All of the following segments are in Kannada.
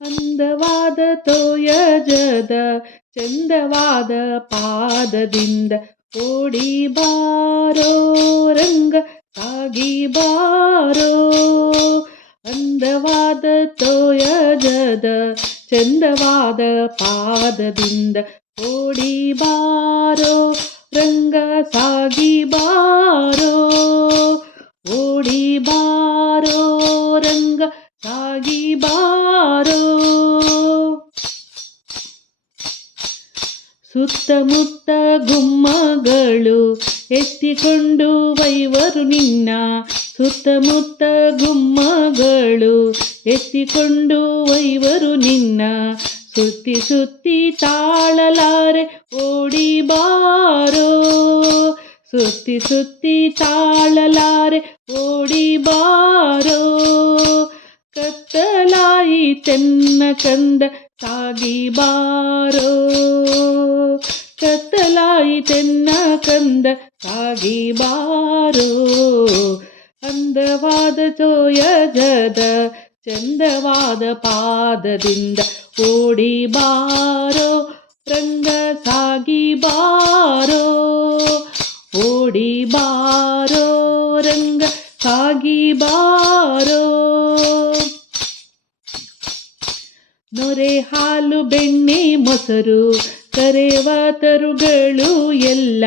ಅಂದವಾದ ತೋಯಜದ ಚಂದವಾದ ಪಾದದಿಂದ ಓಡಿ ಬಾರೋ ರಂಗ ಸಾಗಿ ಬಾರೋ. ಅಂದವಾದ ತೋಯಜದ ಚಂದವಾದ ಪಾದದಿಂದ ಓಡಿ ಬಾರೋ ರಂಗ ಸಾಗಿ ಬಾರೋ. ಓಡಿ ಬಾರೋ ರಂಗ ಸಾಗಿ ಬಾರೋ. ಸುತ್ತಮುತ್ತ ಗುಮ್ಮಗಳು ಎತ್ತಿಕೊಂಡು ವೈವರು ನಿನ್ನ. ಸುತ್ತಮುತ್ತ ಗುಮ್ಮಗಳು ಎತ್ತಿಕೊಂಡು ವೈವರು ನಿನ್ನ. ಸುತ್ತಿ ಸುತ್ತಿ ತಾಳಲಾರೆ ಓಡಿ ಬಾರೋ. ಸುತ್ತಿ ಸುತ್ತಿ ತಾಳಲಾರೆ ಓಡಿ ಬಾರೋ. ಕತ್ತಲಾಯಿತೆನ್ನ ಕಂದ ಸಾಗಿ ಬಾರೋ. ಕತ್ತಲಾಯಿತೆನ್ನ ಕಂದ ಸಾಗಿ ಬಾರೋ. ಅಂದವಾದ ತೋಯಜದ ಚಂದವಾದ ಪಾದದಿಂದ ಓಡಿ ಬಾರೋ ರಂಗ ಸಾಗಿ ಬಾರೋ. ಓಡಿ ಬಾರೋ ರಂಗ ಸಾಗಿ ಬಾರೋ. ನೊರೆ ಹಾಲು ಬೆಣ್ಣೆ ಮೊಸರು ಕರೆವ ತರುಗಳು ಎಲ್ಲ.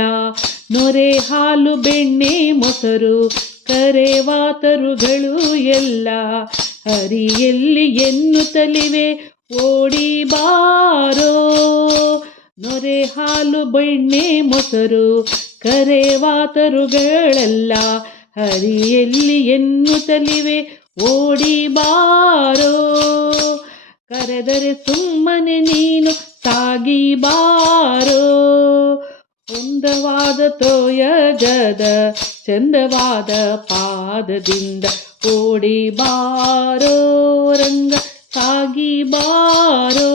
ನೊರೆ ಹಾಲು ಬೆಣ್ಣೆ ಮೊಸರು ಕರೆವ ತರುಗಳು ಎಲ್ಲ. ಹರಿಯಲ್ಲಿ ಎನ್ನುತ್ತಲಿವೆ ಓಡಿ ಬಾರೋ. ನೊರೆ ಹಾಲು ಬೆಣ್ಣೆ ಮೊಸರು ಕರೆವ ತರುಗಳೆಲ್ಲ. ಹರಿಯಲ್ಲಿ ಎನ್ನುತ್ತಲಿವೆ ಓಡಿ ಬಾರೋ. ಕರೆದರೆ ಸುಮ್ಮನೆ ನೀನು ಸಾಗಿ ಬಾರೋ. ಒಂದವಾದ ತೋಯಜದ ಚಂದವಾದ ಪಾದದಿಂದ ಓಡಿ ಬಾರೋ ರಂಗ ಸಾಗಿ ಬಾರೋ.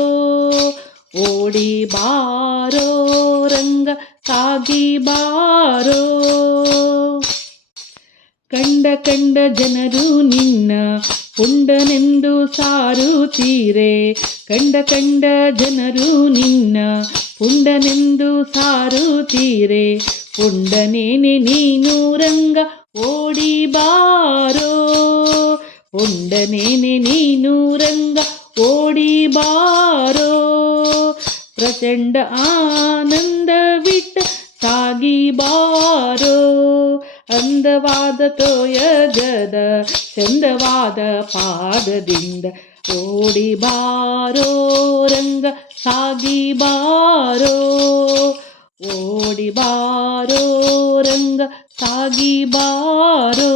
ಓಡಿ ಬಾರೋ ರಂಗ ಸಾಗಿ ಬಾರೋ. ಕಂಡ ಕಂಡ ಜನರು ನಿನ್ನ ಪುಂಡನೆಂದು ಸಾರುತ್ತೀರೆ. ಕಂಡ ಕಂಡ ಜನರು ನಿನ್ನ ಪುಂಡನೆಂದು ಸಾರುತ್ತೀರೆ. ಪುಂಡನೇನೆ ನೀನು ರಂಗ ಓಡಿ ಬಾರೋ. ಪುಂಡನೇನೆ ನೀನು ರಂಗ ಓಡಿ ಬಾರೋ. ಪ್ರಚಂಡ ಆನಂದವಿಟ್ಟ ಸಾಗಿ ಬಾರೋ. ಅಂದವಾದ ತೋಯಜದ ಚಂದವಾದ ಪಾದದಿಂದ ಓಡಿ ಬಾರೋ ರಂಗ ಸಾಗಿ ಬಾರೋ. ಓಡಿ ಬಾರೋ ರಂಗ ಸಾಗಿ ಬಾರೋ.